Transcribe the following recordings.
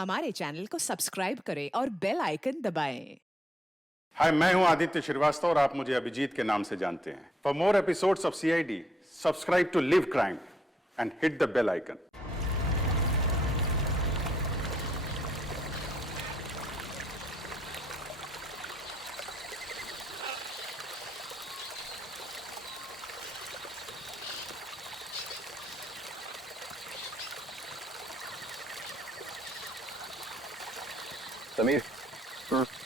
हमारे चैनल को सब्सक्राइब करें और बेल आइकन दबाएं। हाय, मैं हूं आदित्य श्रीवास्तव और आप मुझे अभिजीत के नाम से जानते हैं। For more episodes of CID, subscribe to Live Crime and hit the bell icon. Sameer,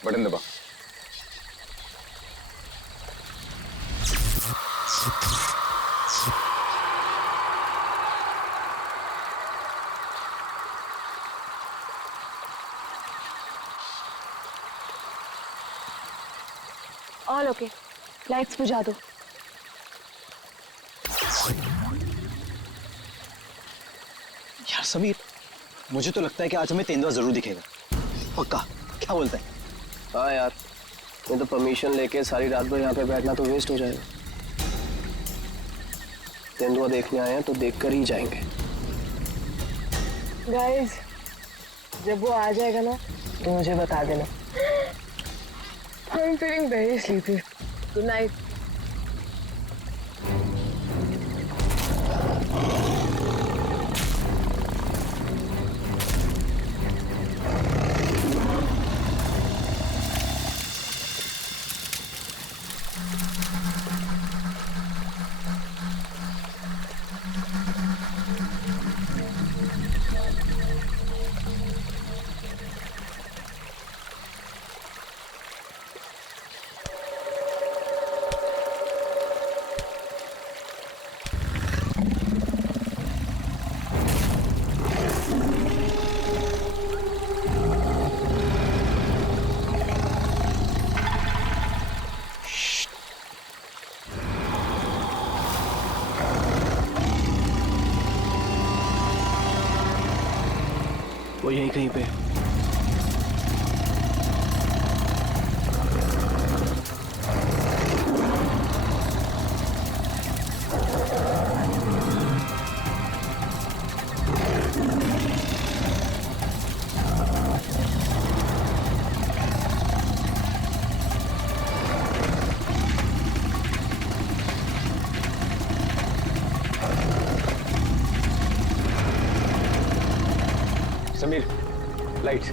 button दबा। ऑल ओके, लाइट्स बुझा दो। यार समीर, मुझे तो लगता है कि आज हमें तेंदुआ जरूर दिखेगा। पक्का? क्या बोलता है? हाँ यार, मैं तो परमिशन लेके सारी रात भर यहाँ पे बैठना तो वेस्ट हो जाएगा। तेंदुआ देखने आए हैं तो देखकर ही जाएंगे। गाइस, जब वो आ जाएगा ना तो मुझे बता देना। I'm feeling very sleepy. Good night. वो यहीं कहीं पे। समीर, लाइट्स।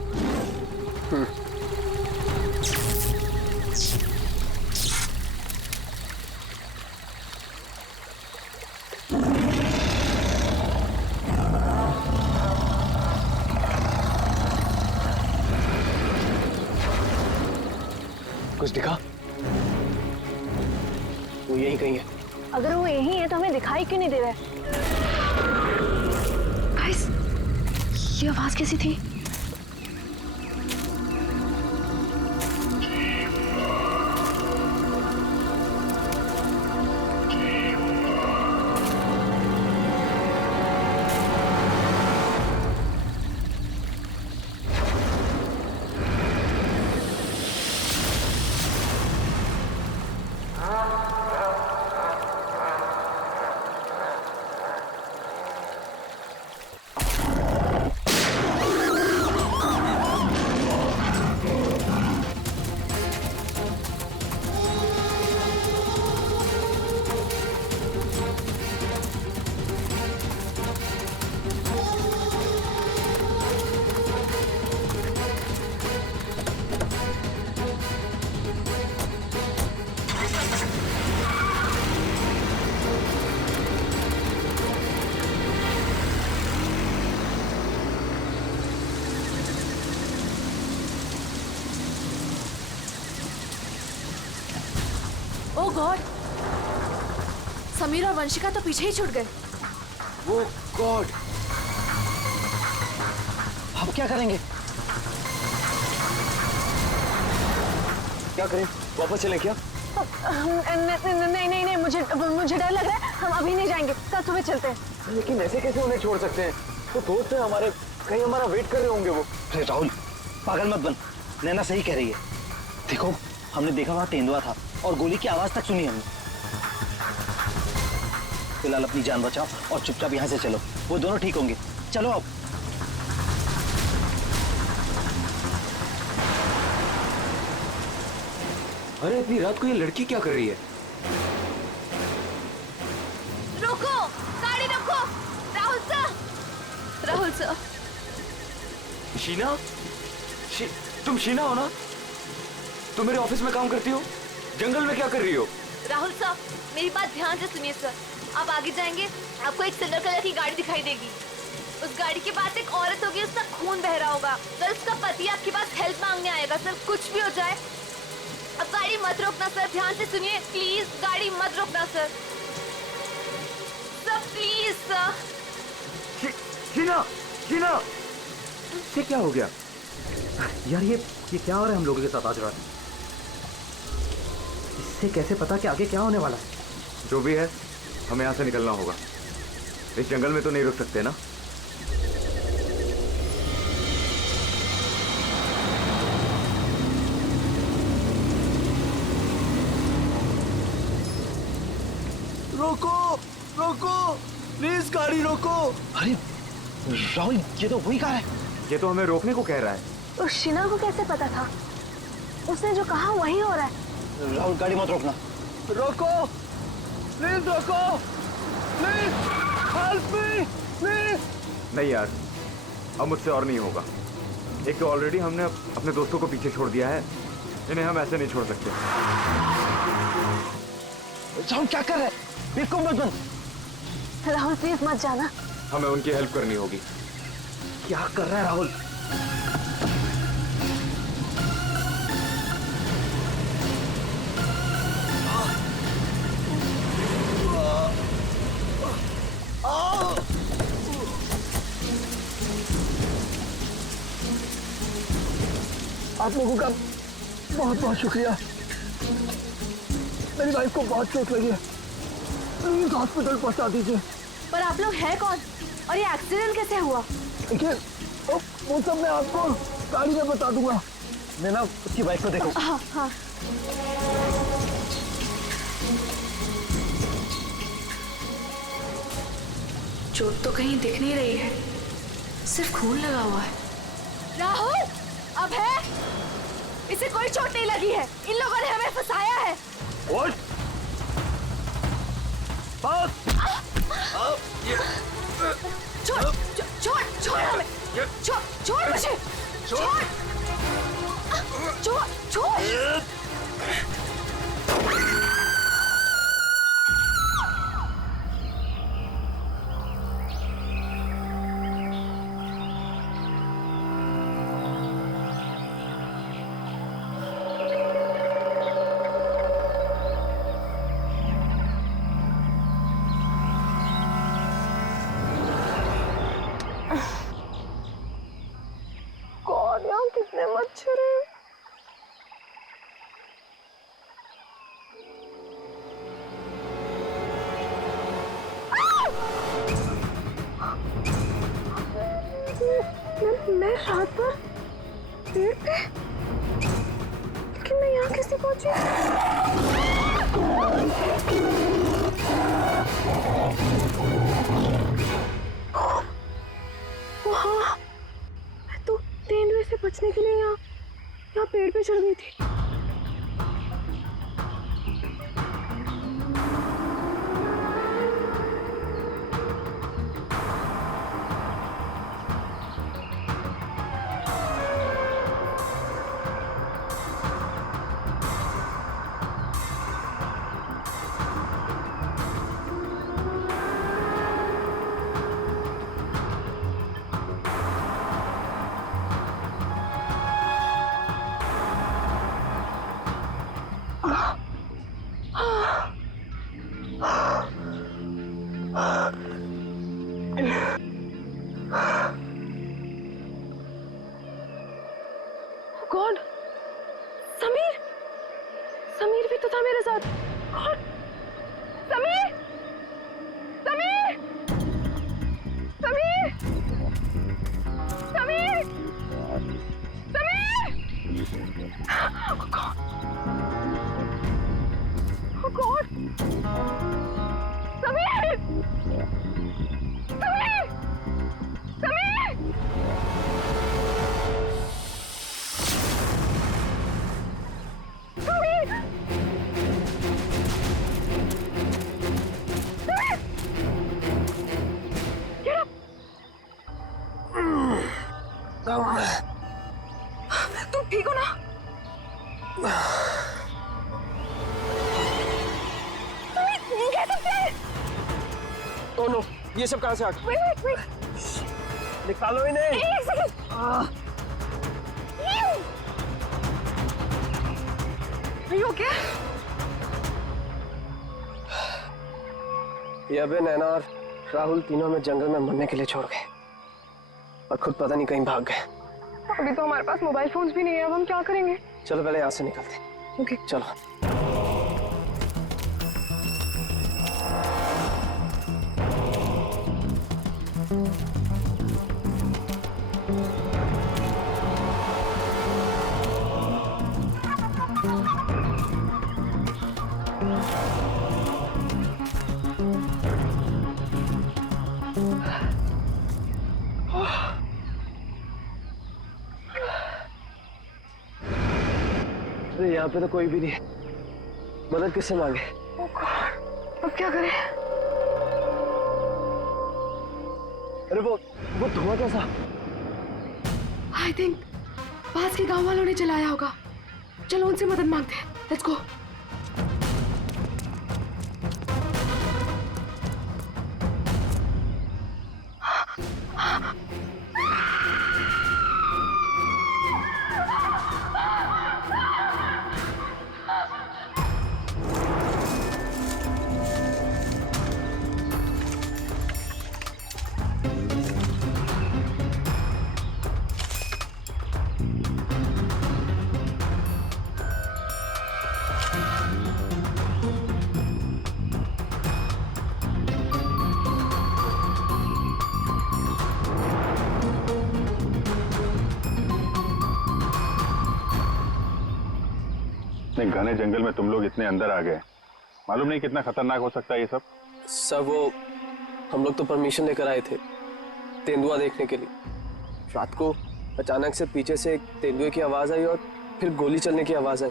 कुछ दिखा? वो यहीं कहीं है। अगर वो यही है तो हमें दिखाई क्यों नहीं दे रहा है? गाइस, ये आवाज कैसी थी? ओह गॉड, समीर और वंशिका तो पीछे ही छूट गए। वो गॉड, अब क्या करेंगे? क्या करें? वापस चलें क्या? नहीं नहीं नहीं, मुझे डर लग रहा है। हम अभी नहीं जाएंगे, कल सुबह चलते हैं। लेकिन ऐसे कैसे उन्हें छोड़ सकते हैं? तो दोस्त है हमारे, कहीं हमारा वेट कर रहे होंगे वो। अरे राहुल, पागल मत बन। नैना सही कह रही है। देखो, हमने देखा वहां तेंदुआ था और गोली की आवाज तक सुनी हमने। फिलहाल अपनी जान बचाओ और चुपचाप यहाँ से चलो, वो दोनों ठीक होंगे। चलो अब। अरे इतनी रात को ये लड़की क्या कर रही है? रोको, गाड़ी रोको। Rahul sir, Rahul sir. शीना? तुम शीना हो ना? तुम मेरे ऑफिस में काम करती हो? जंगल में क्या कर रही हो? राहुल सर, मेरी बात ध्यान से सुनिए सर। आप आगे जाएंगे, आपको एक सिल्वर कलर की गाड़ी दिखाई देगी। उस गाड़ी के पास एक औरत होगी, उसका खून बह रहा होगा। सर, उसका पति आपके पास हेल्प मांगने आएगा। सर, कुछ भी हो जाए, अब गाड़ी मत रोकना सर। ध्यान से सुनिए प्लीज, गाड़ी मत रोकना sir. Sir please sir. Sheena, Sheena, ये क्या हो गया यार? ये क्या हो रहा है हम लोगों के साथ आज रात? इससे कैसे पता कि आगे क्या होने वाला है? जो भी है, हमें यहाँ से निकलना होगा। इस जंगल में तो नहीं रुक सकते ना। रोको, रोको, प्लीज गाड़ी रोको। अरे राहुल, ये तो वही कार है। ये तो हमें रोकने को कह रहा है। तो शीना को कैसे पता था? उसने जो कहा वही हो रहा है। राहुल, गाड़ी मत रोकना। रोको, प्लीज रोको, प्लीज हेल्प मी, प्लीज। नहीं यार, अब मुझसे और नहीं होगा। एक तो ऑलरेडी हमने अपने दोस्तों को पीछे छोड़ दिया है, इन्हें हम ऐसे नहीं छोड़ सकते। राहुल क्या कर रहे हैं? बेवकूफ मत बन। राहुल प्लीज मत जाना। हमें उनकी हेल्प करनी होगी। क्या कर रहा है राहुल? आप लोगों का बहुत बहुत शुक्रिया। मेरी वाइफ को बहुत चोट लगी है, प्लीज हॉस्पिटल पहुंचा दीजिए। पर आप लोग हैं कौन और ये एक्सीडेंट कैसे हुआ? देखिए वो सब मैं आपको गाड़ी में बता दूंगा। मैं ना उसकी बाइक को देखो। हाँ हाँ। चोट तो कहीं दिख नहीं रही है, सिर्फ खून लगा हुआ है। राहुल, अब है, इसे कोई चोट नहीं लगी है। इन लोगों ने हमें फंसाया है। छोड़ छोड़ छोड़ हमें, छोड़ छोड़ मुझे, छोड़ छोड़ छोड़। कौन यहाँ कितने मच्छर हैं? मैं रात पर पेड़ पे, लेकिन मैं यहाँ कैसे पहुंची? वहाँ मैं तो तेंदुए से बचने के लिए यहाँ पेड़ पे चढ़ गई थी। कौन? समीर, समीर भी तो था मेरे साथ। कौन? समीर, समीर, समीर, समीर, समीर। कौन? कौन? समीर, समीर, समीर। समीर! तुम ठीक हो ना? तुम कह सकते हैं? ओ नो, ये सब कहाँ से आ गया? Wait. निकालो इन्हें। एक सेकंड। Are you okay? ये अबे, नैना और राहुल तीनों में जंगल में मरने के लिए छोड़ गए और खुद पता नहीं कहीं भाग गए। अभी तो हमारे पास मोबाइल फोन्स भी नहीं है, अब हम क्या करेंगे? चलो पहले यहाँ से निकलते हैं। ओके चलो। अरे यहाँ पे तो कोई भी नहीं है। मदद किससे मांगे? अब क्या करें? अरे वो धुआं कैसा? आई थिंक पास के गांव वालों ने चलाया होगा। चलो उनसे मदद मांगते हैं। Let's go. इतने घने जंगल में तुम लोग इतने अंदर आ गए, मालूम नहीं कितना खतरनाक हो सकता है ये सब। सर वो हम लोग तो परमिशन लेकर आए थे तेंदुआ देखने के लिए। रात को अचानक से पीछे से एक तेंदुए की आवाज आई और फिर गोली चलने की आवाज आई।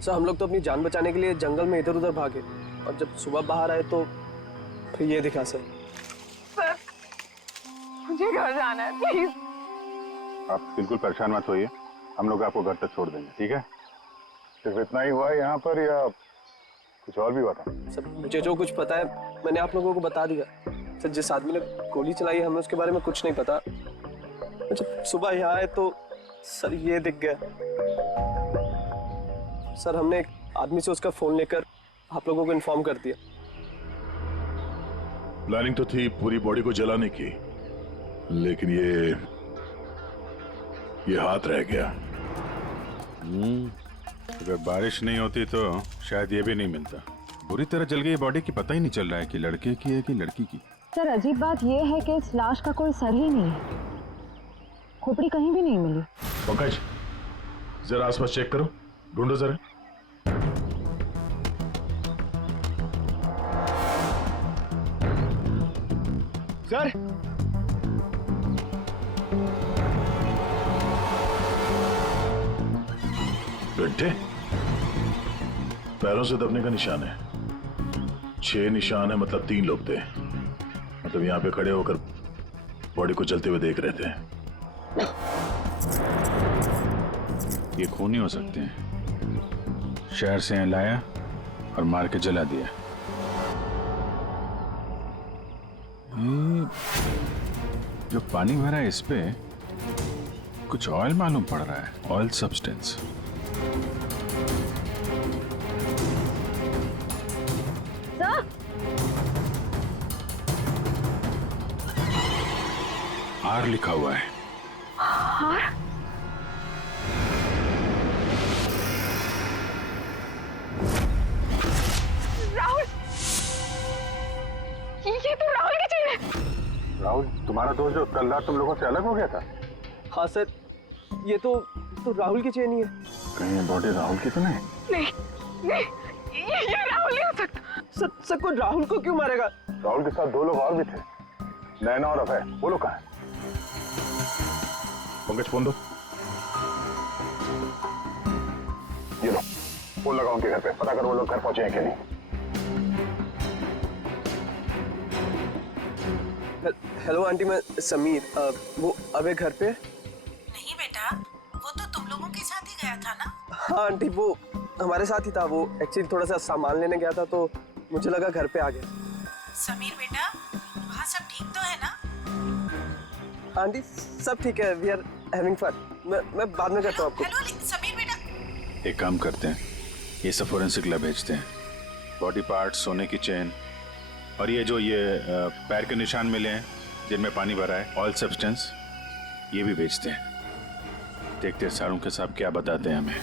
सर हम लोग तो अपनी जान बचाने के लिए जंगल में इधर उधर भागे और जब सुबह बाहर आए तो फिर ये दिखा सर। सर मुझे घर जाना है, प्लीज। आप बिल्कुल परेशान मत होइए, हम लोग आपको घर तक छोड़ देंगे, ठीक है? सिर्फ इतना ही हुआ है यहाँ पर या कुछ और भी हुआ था? सर मुझे जो कुछ पता है मैंने आप लोगों को बता दिया। सर जिस आदमी ने गोली चलाई है हमें उसके बारे में कुछ नहीं पता। जब सुबह यहाँ आए तो सर ये दिख गया। सर हमने एक आदमी से उसका फोन लेकर आप लोगों को इन्फॉर्म कर दिया। प्लानिंग तो थी पूरी बॉडी को जलाने की, लेकिन ये हाथ रह गया। अगर बारिश नहीं होती तो शायद ये भी नहीं मिलता। बुरी तरह जल गई बॉडी की, पता ही नहीं चल रहा है कि लड़के की है कि लड़की की। सर अजीब बात यह है कि इस लाश का कोई सर ही नहीं है, खोपड़ी कहीं भी नहीं मिली। पंकज जरा आसपास चेक करो, ढूंढो जरा। सर गड्ढे, पैरों से दबने का निशान है। 6 निशान है, मतलब 3 लोग थे। मतलब यहाँ पे खड़े होकर बॉडी को जलते हुए देख रहे थे। ये खूनी हो सकते हैं। शहर से यहाँ लाया और मार के जला दिया। जो पानी भरा है इस पे कुछ ऑयल मालूम पड़ रहा है, ऑयल सब्सटेंस। आर लिखा हुआ है। आर? राहुल, ये तो राहुल की चेन है। राहुल तुम्हारा दोस्त जो कल रात तुम लोगों से अलग हो गया था? हाँ सर, ये तो राहुल की चेन ही है। कहीं ये बॉडी राहुल की तो नहीं? नहीं नहीं, ये राहुल नहीं हो सकता। सर कोई राहुल को क्यों मारेगा? राहुल के साथ 2 लोग और भी थे, नैना और अभय। वो लोग कहाँ हैं? पंकज फोन दो। ये लो, फोन लगाओ उनके घर पे, पता करो वो लोग घर पहुंचे हैं कि नहीं। हेलो आंटी, मैं समीर। वो अबे घर पे? गया था ना? हाँ आंटी, वो हमारे साथ ही था। वो एक्चुअली थोड़ा सा सामान लेने गया था तो मुझे लगा घर पे आ गया। समीर बेटा, वहाँ सब ठीक तो है ना? आंटी सब ठीक है, वी आर हैविंग फन। मैं बाद में करता हूँ आपको। हेलो समीर बेटा। एक काम करते हैं, ये सब फोरेंसिक लैब भेजते हैं। बॉडी पार्ट, सोने की चेन और ये जो पैर के निशान मिले हैं जिनमें पानी भरा है, ऑयल सब्सटेंस, ये भी भेजते हैं। देखते हैं सारुंके साहब क्या बताते हैं हमें।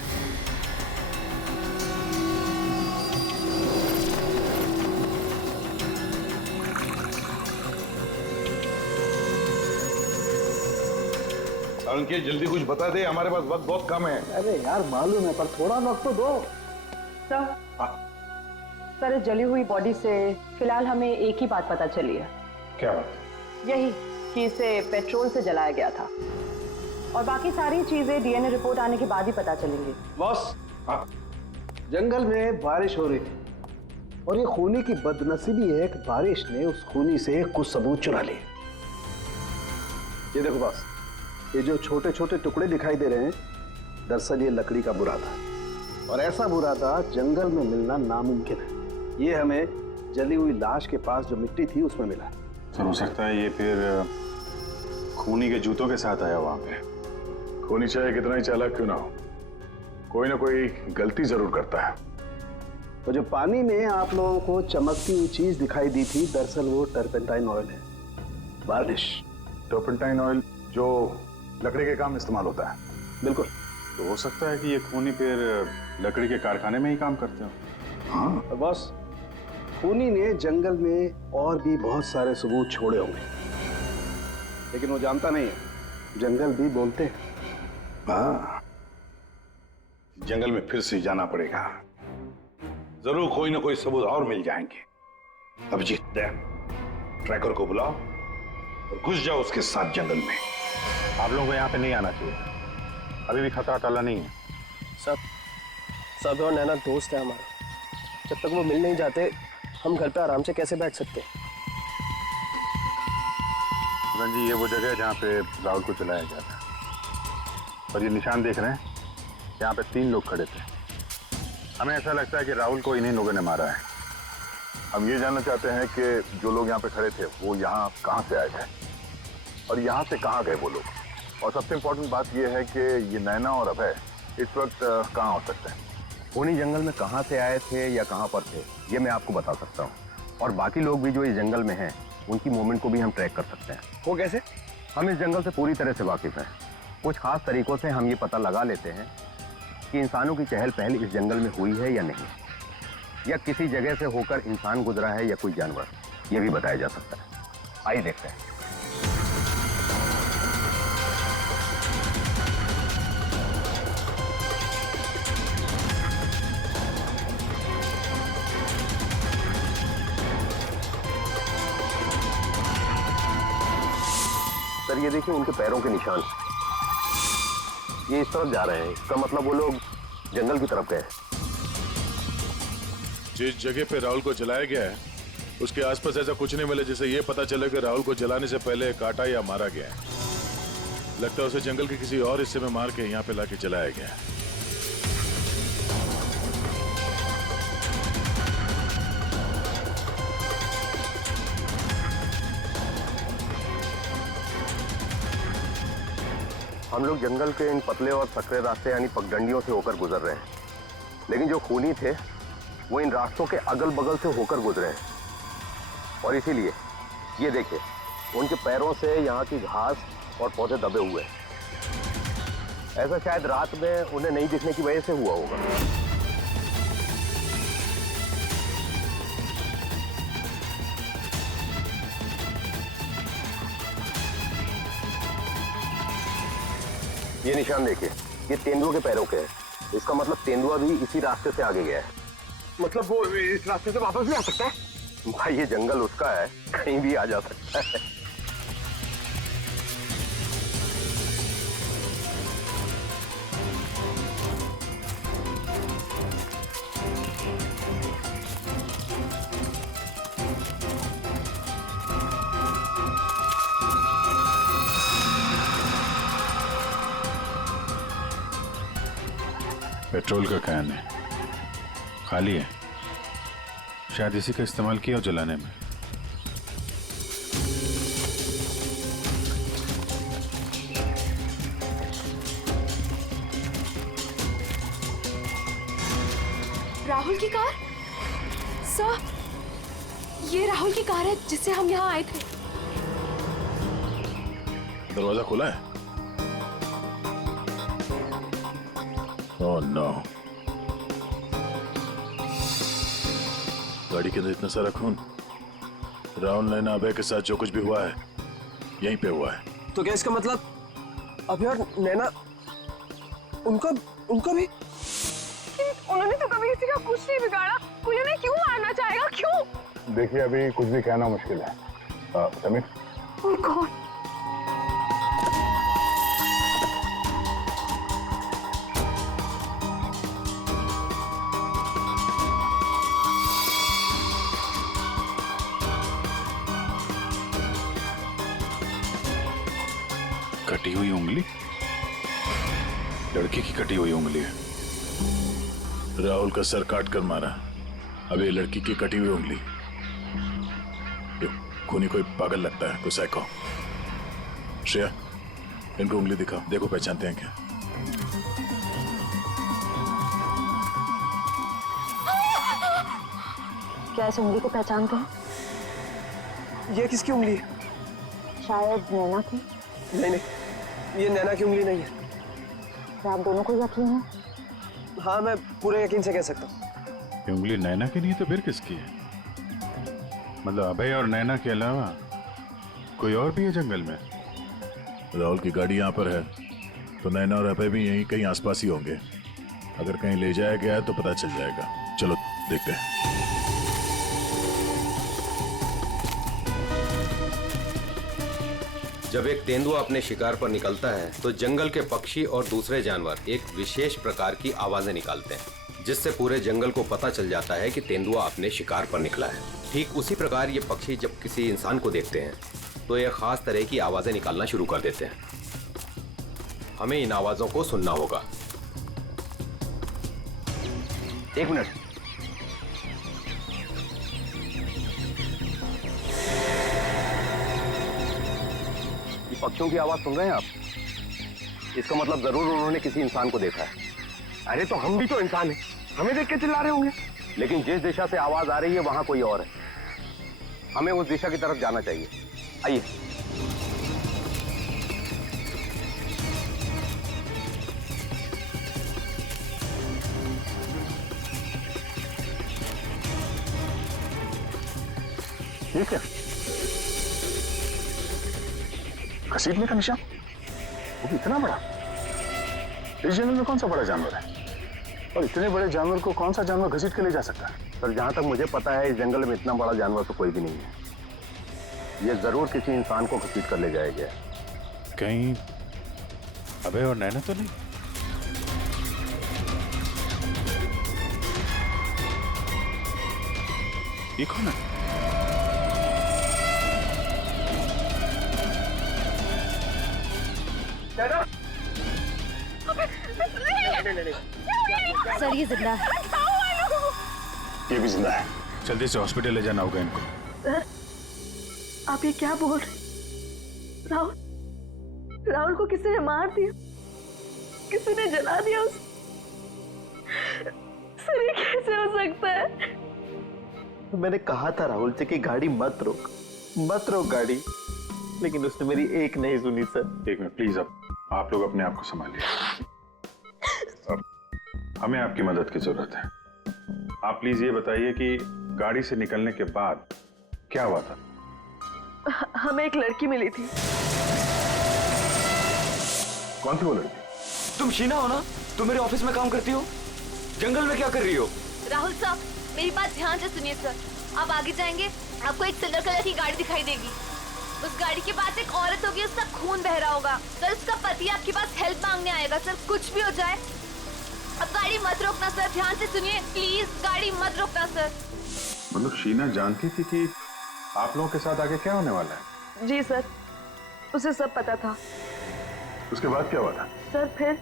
सारुंके जल्दी कुछ बता दे, हमारे पास वक्त बहुत कम है। अरे यार मालूम है, पर थोड़ा वक्त तो दो। सर, इस जली हुई बॉडी से फिलहाल हमें एक ही बात पता चली है। क्या बात? यही कि इसे पेट्रोल से जलाया गया था, और बाकी सारी चीजें डीएनए रिपोर्ट आने के बाद ही पता चलेंगी। बॉस, जंगल में बारिश हो रही थी और ये खूनी की बदनसीबी है कि बारिश ने उस खूनी से कुछ सबूत चुरा लिए। ये देखो बॉस, ये जो छोटे छोटे टुकड़े दिखाई दे रहे हैं, दरअसल ये लकड़ी का बुरादा, और ऐसा बुरादा जंगल में मिलना नामुमकिन है। ये हमें जली हुई लाश के पास जो मिट्टी थी उसमें मिला। तो हो सकता है ये फिर खूनी के जूतों के साथ आया वहां पे। खूनी चाहे कितना ही चालाक क्यों ना हो, कोई ना कोई गलती जरूर करता है। तो जो पानी में आप लोगों को चमकती हुई चीज दिखाई दी थी, दरअसल वो टर्पेंटाइन ऑयल है, वार्निश। टर्पेंटाइन ऑयल जो लकड़ी के काम में इस्तेमाल होता है। बिल्कुल। तो हो सकता है कि ये खूनी फिर लकड़ी के कारखाने में ही काम करते हो। हाँ। और बॉस, खूनी ने जंगल में और भी बहुत सारे सबूत छोड़े होंगे, लेकिन वो जानता नहीं है जंगल भी बोलते हैं। हाँ, जंगल में फिर से जाना पड़ेगा, जरूर कोई ना कोई सबूत और मिल जाएंगे। अभिजीत, ट्रैकर को बुलाओ और घुस जाओ उसके साथ जंगल में। आप लोगों को यहाँ पे नहीं आना चाहिए, अभी भी खतरा टला नहीं है। सब और नैना दोस्त है हमारा, जब तक वो मिल नहीं जाते हम घर पे आराम से कैसे बैठ सकते। जी, ये वो जगह है जहाँ पे राहुल को चलाया गया था, और ये निशान देख रहे हैं, यहाँ पे 3 लोग खड़े थे। हमें ऐसा लगता है कि राहुल को इन्हीं लोगों ने मारा है। हम ये जानना चाहते हैं कि जो लोग यहाँ पे खड़े थे वो यहाँ कहाँ से आए थे और यहाँ से कहाँ गए वो लोग, और सबसे इम्पोर्टेंट बात ये है कि ये नैना और अभय इस वक्त कहाँ हो सकते हैं। खूनी जंगल में कहाँ से आए थे या कहाँ पर थे ये मैं आपको बता सकता हूँ, और बाकी लोग भी जो इस जंगल में हैं उनकी मूवमेंट को भी हम ट्रैक कर सकते हैं। वो कैसे? हम इस जंगल से पूरी तरह से वाकिफ हैं। कुछ खास तरीकों से हम ये पता लगा लेते हैं कि इंसानों की चहल पहल इस जंगल में हुई है या नहीं, या किसी जगह से होकर इंसान गुजरा है या कोई जानवर, ये भी बताया जा सकता है। आइए देखते हैं। सर ये देखिए उनके पैरों के निशान, ये इस तरफ जा रहे हैं, इसका मतलब वो लोग जंगल की तरफ गए। जिस जगह पे राहुल को जलाया गया है उसके आसपास ऐसा कुछ नहीं मिला जिससे ये पता चले कि राहुल को जलाने से पहले काटा या मारा गया है। लगता है उसे जंगल के किसी और हिस्से में मार के यहाँ पे लाके जलाया गया है। हम लोग जंगल के इन पतले और सकरे रास्ते यानी पगडंडियों से होकर गुजर रहे हैं, लेकिन जो खूनी थे वो इन रास्तों के अगल बगल से होकर गुजरे हैं, और इसीलिए ये देखिए उनके पैरों से यहाँ की घास और पौधे दबे हुए हैं। ऐसा शायद रात में उन्हें नहीं दिखने की वजह से हुआ होगा। ये निशान देखिए, ये तेंदुआ के पैरों के हैं। इसका मतलब तेंदुआ भी इसी रास्ते से आगे गया है। मतलब वो इस रास्ते से वापस भी आ सकता है? भाई ये जंगल उसका है, कहीं भी आ जा सकता है। पेट्रोल का कैन है, खाली है। शायद इसी का इस्तेमाल किया हो जलाने में। राहुल की कार? सर, ये राहुल की कार है जिससे हम यहाँ आए थे। दरवाजा खुला है? Oh no. गाड़ी के अंदर इतना सारा खून। राहुल नैना अभय के साथ जो कुछ भी हुआ है यहीं पे हुआ है। तो क्या इसका मतलब अभय और नैना उनका भी? उन्होंने तो कभी किसी का कुछ नहीं बिगाड़ा, कोई उन्हें क्यों मारना चाहेगा, क्यों? देखिए अभी कुछ भी कहना मुश्किल है। समीर, ओह गॉड। कटी हुई उंगली? लड़की की कटी हुई उंगली है। राहुल का सर काट कर मारा, अब ये लड़की की कटी हुई उंगली। खूनी कोई पागल लगता है, कोई साइको। श्रेया, इनको उंगली दिखाओ, देखो पहचानते हैं क्या। क्या इस उंगली को पहचानते हैं? ये किसकी उंगली है? शायद नैना की। नहीं, ये नैना की उंगली नहीं है। क्या आप दोनों को यकीन है? हाँ, मैं पूरे यकीन से कह सकता हूँ। ये उंगली नैना की नहीं है तो फिर किसकी है? मतलब अभय और नैना के अलावा कोई और भी है जंगल में? राहुल की गाड़ी यहाँ पर है तो नैना और अभय भी यहीं कहीं आसपास ही होंगे। अगर कहीं ले जाया गया है तो पता चल जाएगा। चलो देखते हैं। जब एक तेंदुआ अपने शिकार पर निकलता है तो जंगल के पक्षी और दूसरे जानवर एक विशेष प्रकार की आवाजें निकालते हैं, जिससे पूरे जंगल को पता चल जाता है कि तेंदुआ अपने शिकार पर निकला है। ठीक उसी प्रकार ये पक्षी जब किसी इंसान को देखते हैं तो ये खास तरह की आवाजें निकालना शुरू कर देते हैं। हमें इन आवाजों को सुनना होगा। एक मिनट। ये पक्षियों की आवाज सुन रहे हैं आप? इसका मतलब जरूर उन्होंने किसी इंसान को देखा है। अरे तो हम भी तो इंसान हैं, हमें देख के चिल्ला रहे होंगे। लेकिन जिस दिशा से आवाज आ रही है वहां कोई और है। हमें उस दिशा की तरफ जाना चाहिए। आइए। ये क्या? घसीटने का निशान? वो भी इतना बड़ा? इस जंगल में कौन सा बड़ा जानवर है? और इतने बड़े जानवर को कौन सा जानवर घसीट के ले जा सकता है? सर, जहां तक मुझे पता है इस जंगल में इतना बड़ा जानवर तो कोई भी नहीं है। ये जरूर किसी इंसान को घसीट कर ले जाएगा। कहीं अभय और नैना तो नहीं? ये कौन है? सर ये जिंदा है। ये भी जिंदा है। जल्दी से हॉस्पिटल ले जाना होगा इनको। सर, आप ये क्या बोल रहे? राहुल को किसी ने मार दिया, किसी ने जला दिया उस। सर ये कैसे हो सकता है? मैंने कहा था राहुल से कि गाड़ी मत रोक गाड़ी, लेकिन उसने मेरी एक नहीं सुनी सर। एक मिनट प्लीज, अब आप लोग अपने आप को संभालिए। अब हमें आपकी मदद की जरूरत है। आप प्लीज ये बताइए कि गाड़ी से निकलने के बाद क्या हुआ था? हमें एक लड़की मिली थी। कौन थी वो लड़की? तुम शीना हो ना? तुम मेरे ऑफिस में काम करती हो? जंगल में क्या कर रही हो? राहुल साहब, मेरी बात ध्यान से सुनिए सर। आप आगे जाएंगे, आपको एक सिल्वर कलर की गाड़ी दिखाई देगी। उस गाड़ी के पास एक औरत होगी, उसका खून बह रहा होगा। सर, उसका पति आपके पास हेल्प मांगने आएगा। सर, कुछ भी हो जाए अब गाड़ी मत रोकना सर। ध्यान से सुनिए प्लीज, गाड़ी मत रोकना सर। मतलब शीना जानती थी कि आप लोगों के साथ आगे क्या होने वाला है? जी सर, उसे सब पता था। उसके बाद क्या हुआ था? सर फिर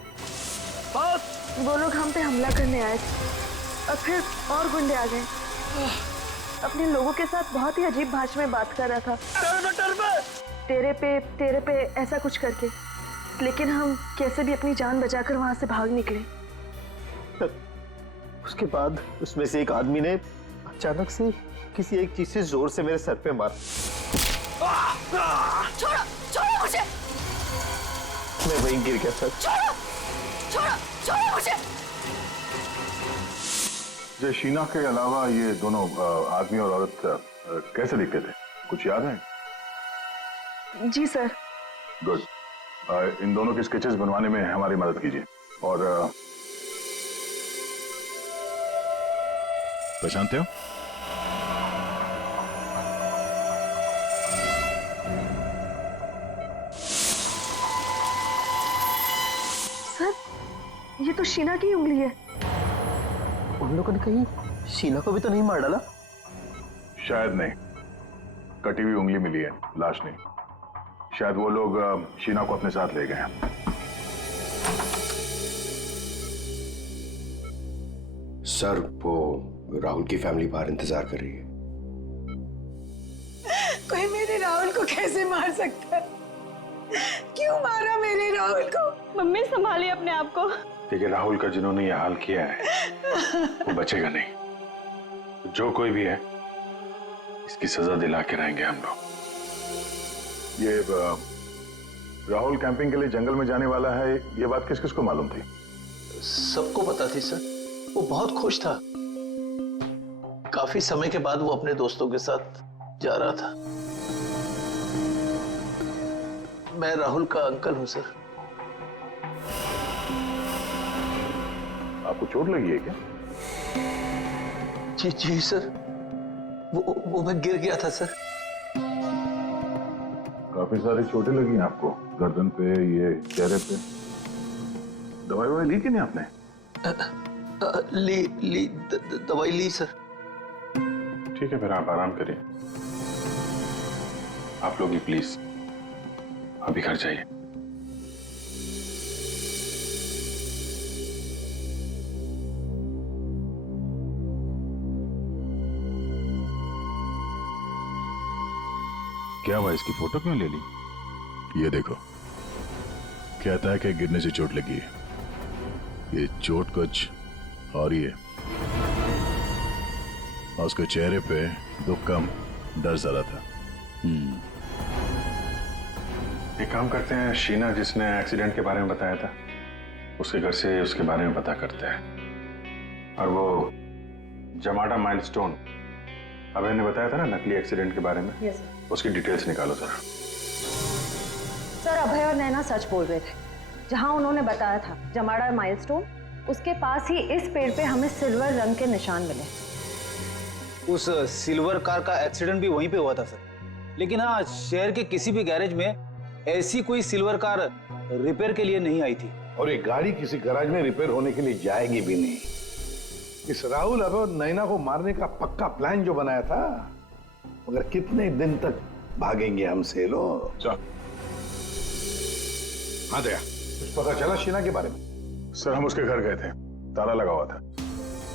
बस वो लोग हम पे हमला करने आए थे और फिर और गुंडे आ गए। अपने लोगों के साथ बहुत ही अजीब भाषा में बात कर रहा था, तेरे पे ऐसा कुछ करके। लेकिन हम कैसे भी अपनी जान बचाकर वहां से भाग निकले। उसके बाद उसमें से एक आदमी ने अचानक से किसी एक चीज से जोर से मेरे सर पे मारा। छोड़ो छोड़ो मुझे, मैं वहीं गिर गया सर। छोड़ो छोड़ो छोड़ो मुझे। जो शीना के अलावा ये दोनों आदमी और औरत कैसे दिखते थे, कुछ याद है? जी सर। गुड। इन दोनों के स्केचेस बनवाने में हमारी मदद कीजिए। और पहचानते हो? सर, ये तो शीना की उंगली है। उन लोगों ने कहीं शीना को भी तो नहीं मार डाला? शायद नहीं, कटी हुई उंगली मिली है, लाश नहीं। शायद वो लोग शीना को अपने साथ ले गए हैं। सर, वो राहुल की फैमिली बाहर इंतजार कर रही है। कोई मेरे राहुल को कैसे मार सकता है? क्यों मारा मेरे राहुल को? मम्मी संभालिए अपने आप को। देखिए, राहुल का जिन्होंने ये हाल किया है वो बचेगा नहीं। जो कोई भी है इसकी सजा दिला के रहेंगे हम लोग। ये राहुल कैंपिंग के लिए जंगल में जाने वाला है, ये बात किस किस को मालूम थी? सबको पता थी सर। वो बहुत खुश था। काफी समय के बाद वो अपने दोस्तों के साथ जा रहा था। मैं राहुल का अंकल हूं सर। आपको चोट लगी है क्या? जी सर, वो मैं गिर गया था सर। काफी सारी चोटें लगी हैं आपको, गर्दन पे, ये चेहरे पे। दवाई ली कि नहीं आपने? दवाई ली सर। ठीक है, फिर आप आराम करिए। आप लोग भी प्लीज अभी घर जाइए। क्या हुआ, इसकी फोटो क्यों ले ली? ये देखो, कहता है कि गिरने से चोट लगी है। ये चोट कुछ और ही है। और उसके चेहरे पे दुख कम, डर ज्यादा था। एक काम करते हैं, शीना जिसने एक्सीडेंट के बारे में बताया था उसके घर से उसके बारे में पता करते हैं। और वो जमाडा माइलस्टोन अभय ने बताया था ना, नकली एक्सीडेंट के बारे में। Yes sir. उसकी डिटेल्स निकालो जरा। सर, अभय और नैना सच बोल रहे थे। जहां उन्होंने बताया था जमाड़ा माइलस्टोन, उसके पास ही इस पेड़ पे हमें सिल्वर रंग के निशान मिले। उस सिल्वर कार का एक्सीडेंट भी वहीं पे हुआ था सर। लेकिन हाँ, शहर के किसी भी गैरेज में ऐसी कोई सिल्वर कार रिपेयर के लिए नहीं आई थी। और ये गाड़ी किसी गैराज में रिपेयर होने के लिए जाएगी भी नहीं। इस राहुल अब नैना को मारने का पक्का प्लान जो बनाया था, मगर कितने दिन तक भागेंगे हमसे लोग। हाँ दया, कुछ पता चला शीना के बारे में? सर, हम उसके घर गए थे, ताला लगा हुआ था।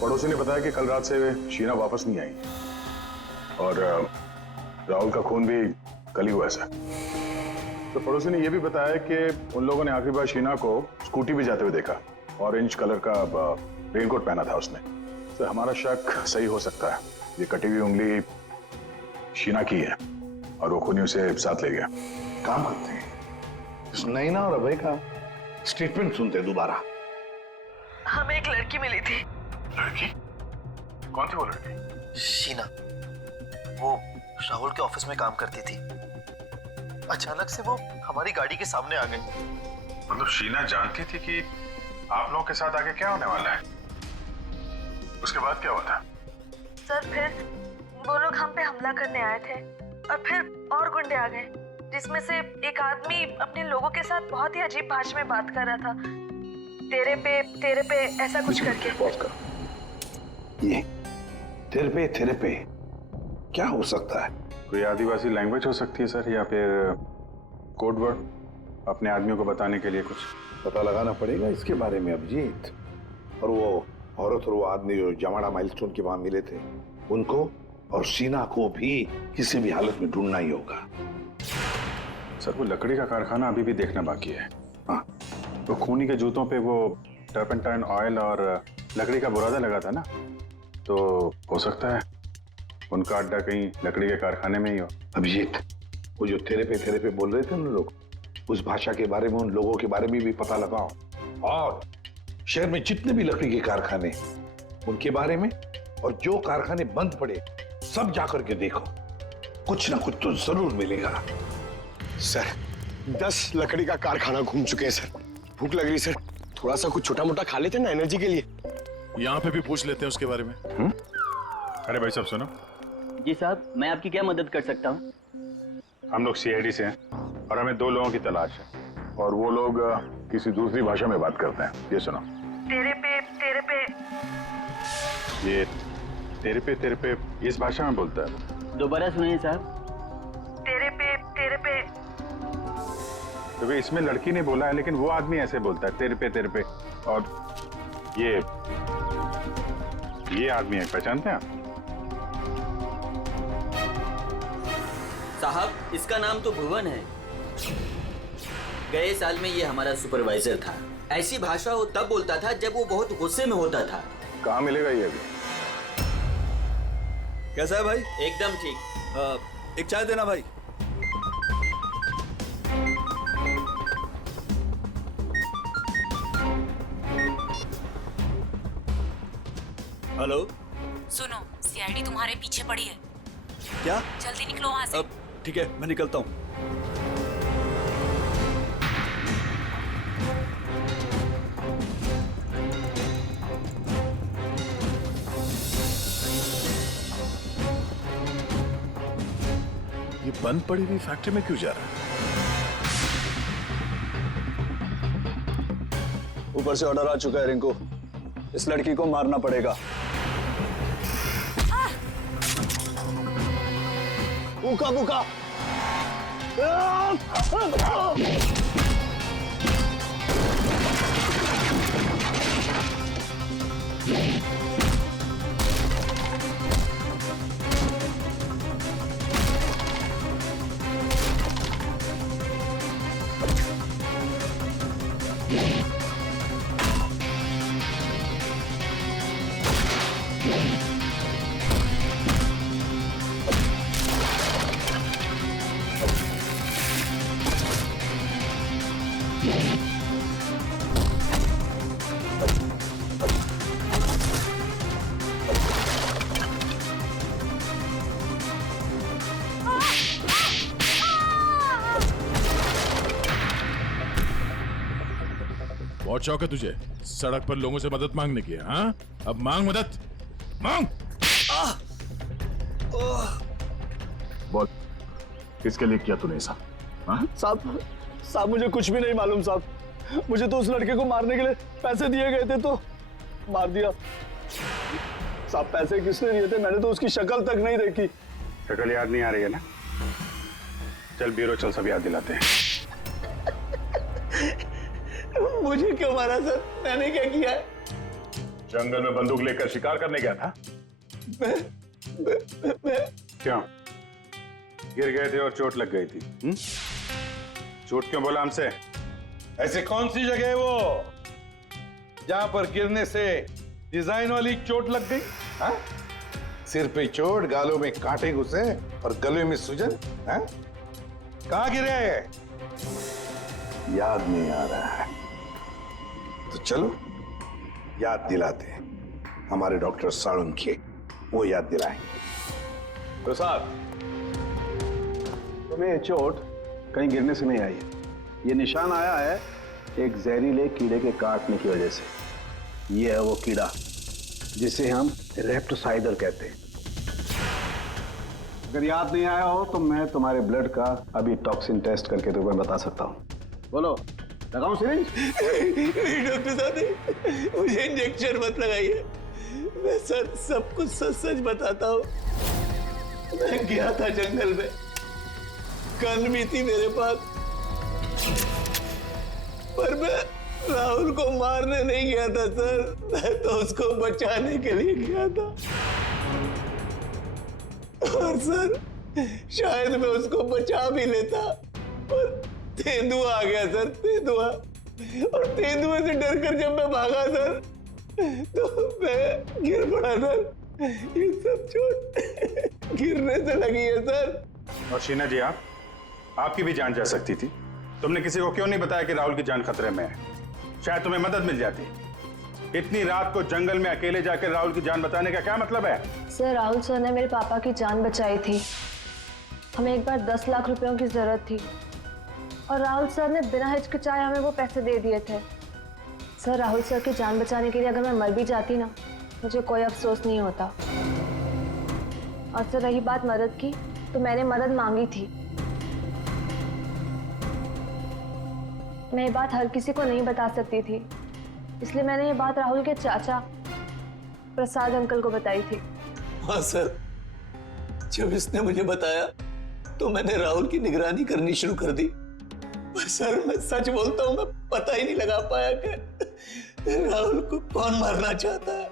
पड़ोसी ने बताया कि कल रात से शीना वापस नहीं आई और राहुल का खून भी कल ही हुआ सर। तो पड़ोसी ने यह भी बताया कि उन लोगों ने आखिरी बार शीना को स्कूटी पे जाते हुए देखा। ऑरेंज कलर का रेनकोट पहना था उसने। तो हमारा शक सही हो सकता है, ये कटी हुई उंगली शीना की है और वो खूनी उसे साथ ले गया। काम करते हैं, इस नैना और अभय का स्टेटमेंट सुनते हैं दोबारा। हमें एक लड़की मिली थी। लड़की? कौन थी वो लड़की? शीना, वो राहुल के ऑफिस में काम करती थी। अचानक से वो हमारी गाड़ी के सामने आ गई। मतलब शीना जानती थी कि आप लोगों के साथ आगे क्या होने वाला है? उसके बाद क्या हुआ था? सर, फिर वो लोग हम पे हमला करने आए थे और फिर और गुंडे आ गए, जिसमें से एक आदमी अपने लोगों के साथ बहुत ही अजीब भाषा में बात कर रहा था, तेरे पे ऐसा कुछ करके। पॉज करो। ये तेरे पे क्या हो सकता है? कोई आदिवासी लैंग्वेज हो सकती है सर, या फिर कोड वर्ड अपने आदमियों को बताने के लिए कुछ। पता लगाना पड़ेगा इसके बारे में अभिजीत। और वो औरत और वो आदमी जो जमाड़ा माइलस्टोन के वहां मिले थे, उनको और शीना को भी किसी भी हालत में ढूंढना ही होगा। सर, वो लकड़ी का कारखाना अभी भी देखना बाकी है। हाँ, तो खूनी के जूतों पे वो टर्पेंटाइन ऑयल और लकड़ी का बुरादा लगा था ना, तो हो सकता है उनका अड्डा कहीं लकड़ी के कारखाने में ही हो। अभिजीत, वो जो तेरे पे बोल रहे थे ना लोग, उस भाषा के बारे में, उन लोगों के बारे में भी पता लगाओ, और शहर में जितने भी लकड़ी के कारखाने उनके बारे में, और जो कारखाने बंद पड़े सब जाकर के देखो, कुछ ना कुछ तो जरूर मिलेगा। सर, 10 लकड़ी का कारखाना घूम चुके हैं सर। भूख लग रही सर, थोड़ा सा कुछ छोटा मोटा खा लेते हैं ना एनर्जी के लिए। यहाँ पे भी पूछ लेते हैं उसके बारे में। अरे भाई साहब सुनो। जी साहब, मैं आपकी क्या मदद कर सकता हूँ? हम लोग सीआईडी से हैं और हमें 2 लोगों की तलाश है, और वो लोग किसी दूसरी भाषा में बात करते हैं। ये सुनो। तेरे पे ये तेरे पे इस भाषा में बोलता है। दोबारा सुनिए साहब। तेरे पे तो इसमें लड़की ने बोला है, लेकिन वो आदमी ऐसे बोलता है, तेरे पे। और ये आदमी है, पहचानते हैं आप? साहब, इसका नाम तो भुवन है। गए साल में ये हमारा सुपरवाइजर था। ऐसी भाषा वो तब बोलता था जब वो बहुत गुस्से में होता था। कहाँ मिलेगा ये अभी? कैसा है भाई? एकदम ठीक। एक चाय देना भाई। हेलो, सुनो, सीआईडी तुम्हारे पीछे पड़ी है। क्या? जल्दी निकलो वहां से। ठीक है, मैं निकलता हूँ। ये बंद पड़ी हुई फैक्ट्री में क्यों जा रहा है? ऊपर से ऑर्डर आ चुका है रिंकू, इस लड़की को मारना पड़ेगा। बुका बुका। बहुत शौक है तुझे सड़क पर लोगों से मदद मांगने की। हाँ, अब मांग मदद, मांग। बोल, किसके लिए किया तूने ऐसा? साहब मुझे कुछ भी नहीं मालूम साहब। मुझे तो उस लड़के को मारने के लिए पैसे दिए गए थे तो मार दिया। साहब, पैसे किसने दिए थे? मैंने तो उसकी शक्ल तक नहीं देखी। शक्ल याद नहीं आ रही है ना? चल ब्यूरो चल, सब याद दिलाते हैं। मुझे क्यों मारा सर? मैंने क्या किया है? जंगल में बंदूक लेकर शिकार करने गया था। क्यों? गिर गए थे और चोट लग गई थी। चोट क्यों बोला हमसे? ऐसे कौन सी जगह है वो जहां पर गिरने से डिजाइन वाली चोट लग गई? हा? सिर पे चोट, गालों में कांटे घुसे और गले में सूजन। कहां गिरे? याद नहीं आ रहा है तो चलो याद दिलाते हैं। हमारे डॉक्टर साळुंखे वो याद दिलाएंगे। तो साहब, तुम्हें ये चोट कहीं गिरने से नहीं आई है। ये निशान आया है एक जहरीले कीड़े के काटने की वजह से। ये है वो कीड़ा जिसे हम रेप्टोसाइडर कहते हैं। अगर याद नहीं आया हो तो मैं तुम्हारे ब्लड का अभी टॉक्सिन टेस्ट करके तुम्हें बता सकता हूं। बोलो, लगाऊं सिरिंज? नहीं डॉक्टर साहब, नहीं, मुझे इंजेक्शन मत लगाइए। मैं सर सब कुछ सच सच बताता हूँ। मैं गया था जंगल में, गन भी थी मेरे पास, पर मैं राहुल को मारने नहीं गया था सर, मैं तो उसको बचाने के लिए गया था। और सर शायद मैं उसको बचा भी लेता, पर तेंदुआ आ गया सर, तेंदुआ। और तेंदुए से डरकर जब मैं भागा सर, तो मैं गिर पड़ा सर। ये सब चोट गिरने से लगी है सर। और शीना जी, आपकी भी जान जा सकती थी। तुमने किसी को क्यों नहीं बताया कि राहुल की जान खतरे में है? शायद तुम्हें मदद मिल जाती। इतनी रात को जंगल में अकेले जाकर राहुल की जान बचाने का क्या मतलब है? सर, राहुल सर ने मेरे पापा की जान बचाई थी। हमें एक बार 10 लाख रुपयों की जरूरत थी और राहुल सर ने बिना हिचकिचाए हमें वो पैसे दे दिए थे। सर, राहुल सर की जान बचाने के लिए अगर मैं मर भी जाती ना, मुझे कोई अफसोस नहीं होता। और सर, रही बात मदद की, तो मैंने मदद मांगी थी। मैं ये बात हर किसी को नहीं बता सकती थी, इसलिए मैंने ये बात राहुल के चाचा प्रसाद अंकल को बताई थी। हाँ सर, जब इसने मुझे बताया तो मैंने राहुल की निगरानी करनी शुरू कर दी। पर सर, मैं सच बोलता हूँ, मैं पता ही नहीं लगा पाया कि राहुल को कौन मारना चाहता है।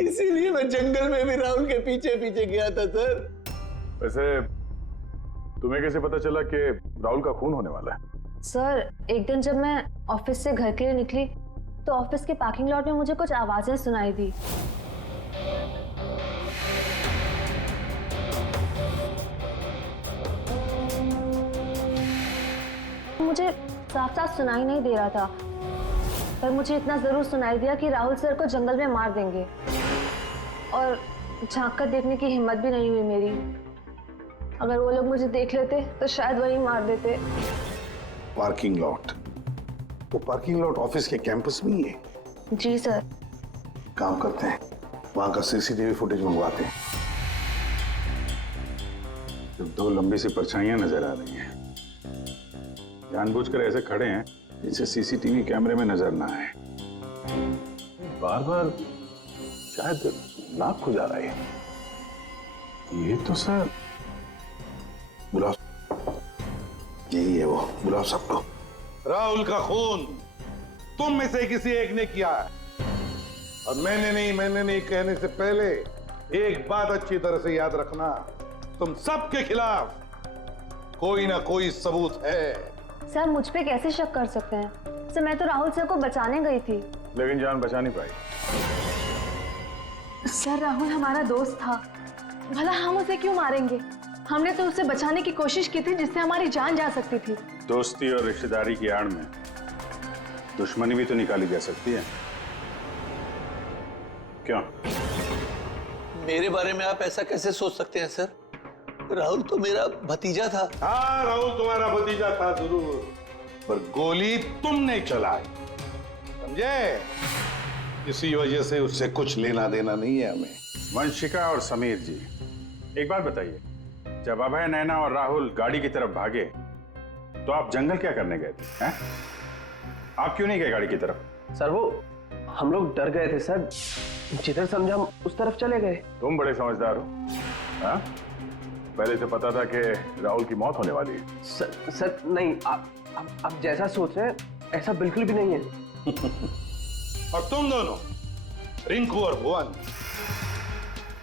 इसीलिए मैं जंगल में भी राहुल के पीछे पीछे गया था सर। वैसे तुम्हें कैसे पता चला कि राहुल का खून होने वाला है? सर, एक दिन जब मैं ऑफिस से घर के लिए निकली तो ऑफिस के पार्किंग लॉट में मुझे कुछ आवाजें सुनाई दी। मुझे साफ साफ सुनाई नहीं दे रहा था, पर मुझे इतना जरूर सुनाई दिया कि राहुल सर को जंगल में मार देंगे। और झांक कर देखने की हिम्मत भी नहीं हुई मेरी। अगर वो लोग मुझे देख लेते तो शायद वही मार देते। Parking lot? वो पार्किंग लॉट ऑफिस के कैंपस में ही है? जी सर। काम करते हैं, वहां का सीसीटीवी फुटेज मंगवाते हैं। जब दो लंबी सी परछाइयां नजर आ रही हैं, जानबूझकर ऐसे खड़े हैं जिसे सीसीटीवी कैमरे में नजर ना आए। बार बार शायद नाक खुजा रहा है। ये तो सर, बुलाओ, यही है वो, बुलाओ सबको। राहुल का खून तुम में से किसी एक ने किया है, और मैंने नहीं कहने से पहले एक बात अच्छी तरह से याद रखना, तुम सबके खिलाफ कोई ना कोई सबूत है। सर, मुझ पे कैसे शक कर सकते हैं? सर, मैं तो राहुल सर को बचाने गई थी। लेकिन जान बचा नहीं पाई। सर, राहुल हमारा दोस्त था, भला हम उसे क्यों मारेंगे? हमने तो उसे बचाने की कोशिश की थी जिससे हमारी जान जा सकती थी। दोस्ती और रिश्तेदारी की आड़ में दुश्मनी भी तो निकाली जा सकती है, क्यों? मेरे बारे में आप ऐसा कैसे सोच सकते हैं सर? राहुल तो मेरा भतीजा था। हाँ, राहुल तुम्हारा भतीजा था जरूर, पर गोली तुमने चलाई, समझे? इसी वजह से उससे कुछ लेना देना नहीं है हमें। वंशिका और समीर जी, एक बात बताइए, जब अभय, नैना और राहुल गाड़ी की तरफ भागे तो आप जंगल क्या करने गए थे? हैं? आप क्यों नहीं गए गाड़ी की तरफ? सर, वो हम लोग डर गए थे सर, जिधर समझा हम उस तरफ चले गए। तुम बड़े समझदार हो। हाँ? पहले से पता था कि राहुल की मौत होने वाली है। सर नहीं, आप जैसा सोच रहे हैं ऐसा बिल्कुल भी नहीं है। और तुम दोनों, रिंकू और भुवन,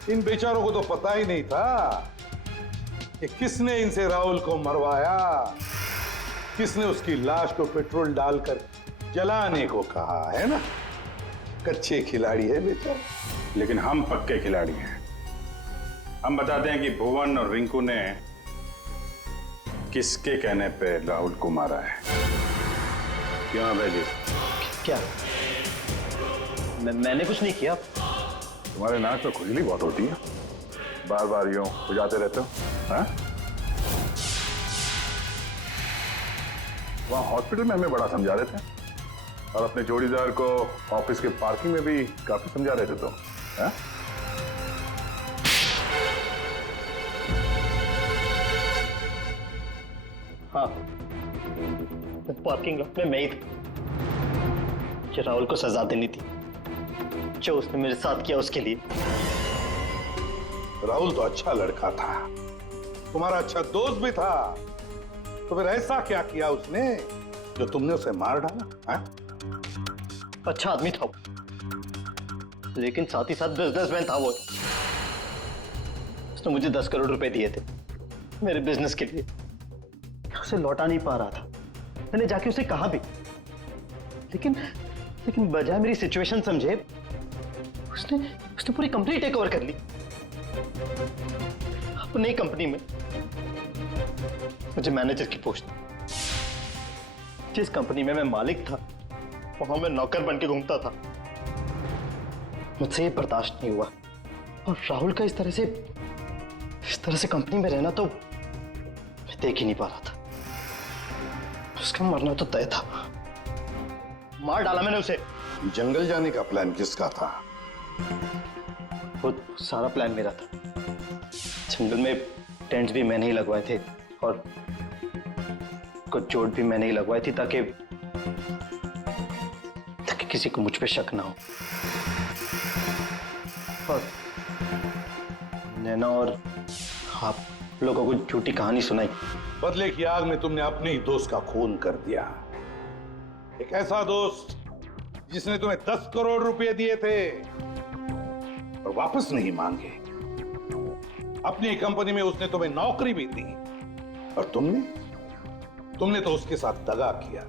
इन बेचारों को तो पता ही नहीं था कि किसने इनसे राहुल को मरवाया, किसने उसकी लाश को पेट्रोल डालकर जलाने को कहा, है ना? कच्चे खिलाड़ी है बेचारा। लेकिन हम पक्के खिलाड़ी हैं। हम बताते हैं कि भुवन और रिंकू ने किसके कहने पे राहुल को मारा है। क्यों अभय जी? क्या? मैंने कुछ नहीं किया। तुम्हारे नाक में खुजली बहुत होती है, बार बार यूं खुजाते रहते हो। हाँ? वहां हॉस्पिटल में हमें बड़ा समझा रहे थे, और अपने जोड़ीदार को ऑफिस के पार्किंग में भी काफी समझा रहे थे तुम। हाँ? हाँ, पार्किंग लॉट में मैं ही था। कि राहुल को सजा देनी थी जो उसने मेरे साथ किया उसके लिए। राहुल तो अच्छा लड़का था, तुम्हारा अच्छा दोस्त भी था, तो फिर ऐसा क्या किया उसने जो तुमने उसे मार डाला? अच्छा आदमी था वो, लेकिन साथ ही साथ बिजनेसमैन था वो। उसने मुझे 10 करोड़ रुपए दिए थे मेरे बिजनेस के लिए। उसे लौटा नहीं पा रहा था। मैंने जाके उसे कहा भी, लेकिन बजाय मेरी सिचुएशन समझे उसने पूरी कंपनी टेक ओवर कर ली। अब नई कंपनी में मुझे मैनेजर की पोस्ट। जिस कंपनी में मैं मालिक था वहां मैं नौकर बन के घूमता था। मुझसे ये बर्दाश्त नहीं हुआ, और राहुल का इस तरह से कंपनी में रहना तो मैं देख ही नहीं पा रहा था। उसका मरना तो तय था। मार डाला मैंने उसे। जंगल जाने का प्लान किसका था? वो सारा प्लान मेरा था। जंगल में टेंट भी मैंने ही लगवाए थे और कुछ चोट भी मैंने ही लगवाई थी ताकि किसी को मुझ पे शक ना हो। और नैना और आप लोगों को झूठी कहानी सुनाई। बदले की आग में तुमने अपने ही दोस्त का खून कर दिया। एक ऐसा दोस्त जिसने तुम्हें 10 करोड़ रुपए दिए थे और वापस नहीं मांगे। अपनी कंपनी में उसने तुम्हें नौकरी भी दी और तुमने तो उसके साथ दगा किया,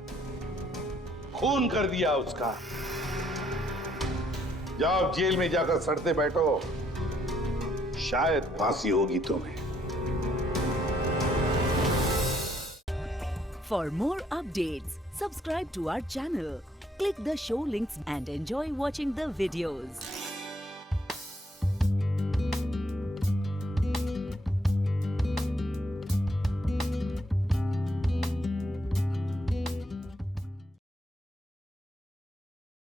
खून कर दिया उसका। जाओ जेल में जाकर सड़ते बैठो, शायद फांसी होगी तुम्हें। For more updates, subscribe to our channel, click the show links and enjoy watching the videos.